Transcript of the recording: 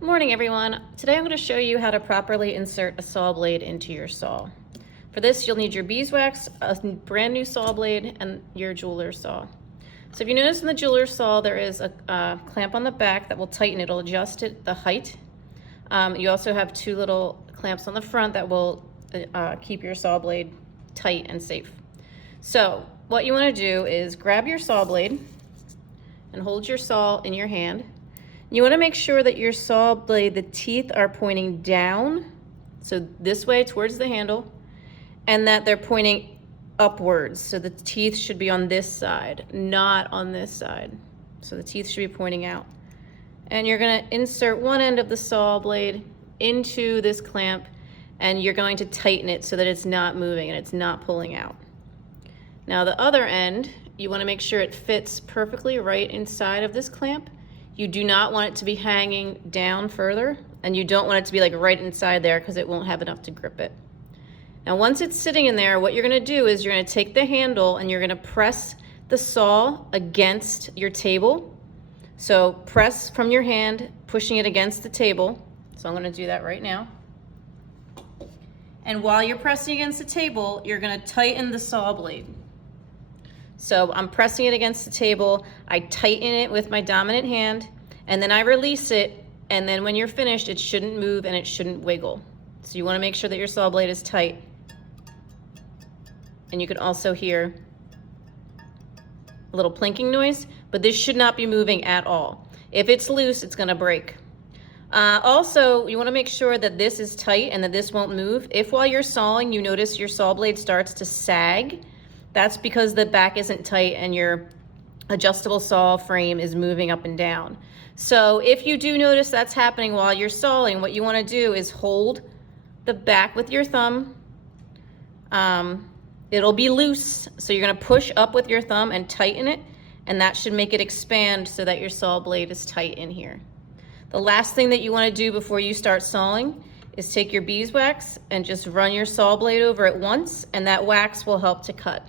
Morning everyone. Today I'm going to show you how to properly insert a saw blade into your saw. For this you'll need your beeswax, a brand new saw blade, and your jeweler's saw. So if you notice in the jeweler's saw there is a clamp on the back that will tighten, it'll adjust the height. You also have two little clamps on the front that will keep your saw blade tight and safe. So what you want to do is grab your saw blade and hold your saw in your hand. You want to make sure that your saw blade, the teeth are pointing down, so this way towards the handle, and that they're pointing upwards. So the teeth should be on this side, not on this side. So the teeth should be pointing out. And you're going to insert one end of the saw blade into this clamp, and you're going to tighten it so that it's not moving and it's not pulling out. Now the other end, you want to make sure it fits perfectly right inside of this clamp. You do not want it to be hanging down further, and you don't want it to be like right inside there because it won't have enough to grip it. Now once it's sitting in there, what you're going to do is you're going to take the handle and you're going to press the saw against your table. So press from your hand, pushing it against the table. So I'm going to do that right now. And while you're pressing against the table, you're going to tighten the saw blade. So I'm pressing it against the table, I tighten it with my dominant hand, and then I release it, and then when you're finished, it shouldn't move and it shouldn't wiggle. So you want to make sure that your saw blade is tight. And you can also hear a little plinking noise, but this should not be moving at all. If it's loose, it's going to break. Also, you want to make sure that this is tight and that this won't move. If while you're sawing, you notice your saw blade starts to sag, that's because the back isn't tight and your adjustable saw frame is moving up and down. So if you do notice that's happening while you're sawing, what you want to do is hold the back with your thumb. It'll be loose, so you're going to push up with your thumb and tighten it, and that should make it expand so that your saw blade is tight in here. The last thing that you want to do before you start sawing is take your beeswax and just run your saw blade over it once, and that wax will help to cut.